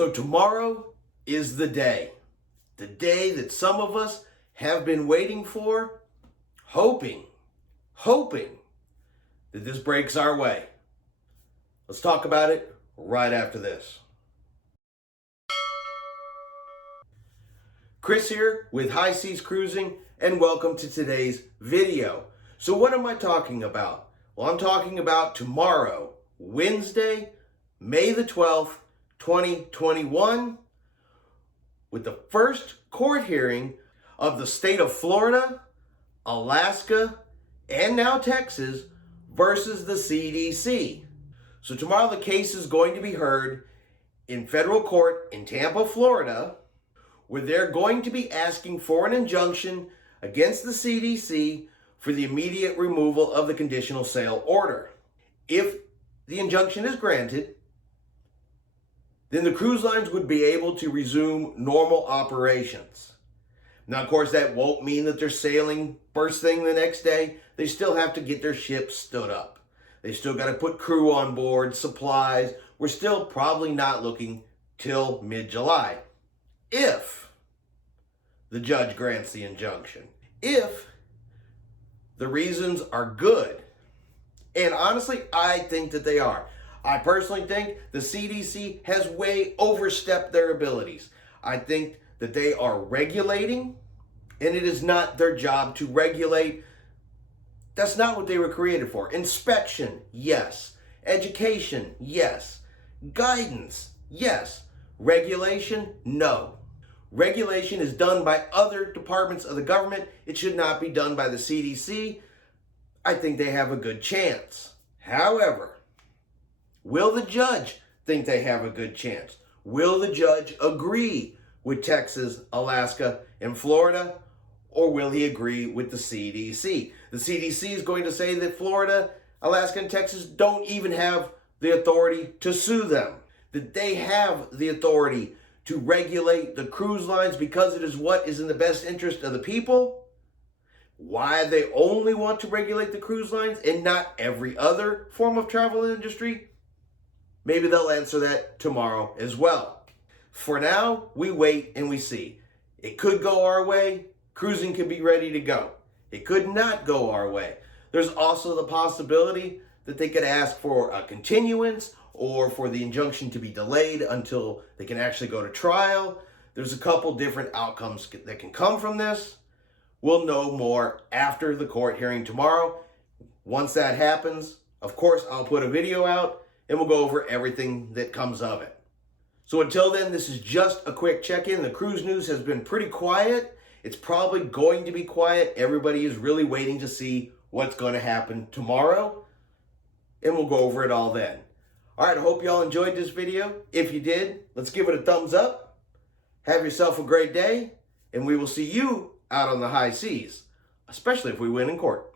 So tomorrow is the day that some of us have been waiting for, hoping that this breaks our way. Let's talk about it right after this. Chris here with High Seas Cruising, and welcome to today's video. So what am I talking about? Well, I'm talking about tomorrow, Wednesday, May the 12th, 2021, with the first court hearing of the state of Florida, Alaska, and now Texas versus the CDC. So tomorrow the case is going to be heard in federal court in Tampa, Florida, where they're going to be asking for an injunction against the CDC for the immediate removal of the Conditional Sail Order. If the injunction is granted, then the cruise lines would be able to resume normal operations. Now, of course, that won't mean that they're sailing first thing the next day. They still have to get their ships stood up. They still got to put crew on board, supplies. We're still probably not looking till mid-July, if the judge grants the injunction. If the reasons are good. And honestly, I think that they are. I personally think the CDC has way overstepped their abilities. I think that they are regulating, and it is not their job to regulate. That's not what they were created for. Inspection, yes. Education, yes. Guidance, yes. Regulation, no. Regulation is done by other departments of the government. It should not be done by the CDC. I think they have a good chance. However, will the judge think they have a good chance? Will the judge agree with Texas, Alaska, and Florida? Or will he agree with the CDC? The CDC is going to say that Florida, Alaska, and Texas don't even have the authority to sue them. That they have the authority to regulate the cruise lines because it is what is in the best interest of the people. Why they only want to regulate the cruise lines and not every other form of travel industry? Maybe they'll answer that tomorrow as well. For now, we wait and we see. It could go our way. Cruising could be ready to go. It could not go our way. There's also the possibility that they could ask for a continuance or for the injunction to be delayed until they can actually go to trial. There's a couple different outcomes that can come from this. We'll know more after the court hearing tomorrow. Once that happens, of course, I'll put a video out and we'll go over everything that comes of it. So until then, this is just a quick check-in. The cruise news has been pretty quiet. It's probably going to be quiet. Everybody is really waiting to see what's going to happen tomorrow, and we'll go over it all then. All right, I hope y'all enjoyed this video. If you did, let's give it a thumbs up. Have yourself a great day, and we will see you out on the high seas, especially if we win in court.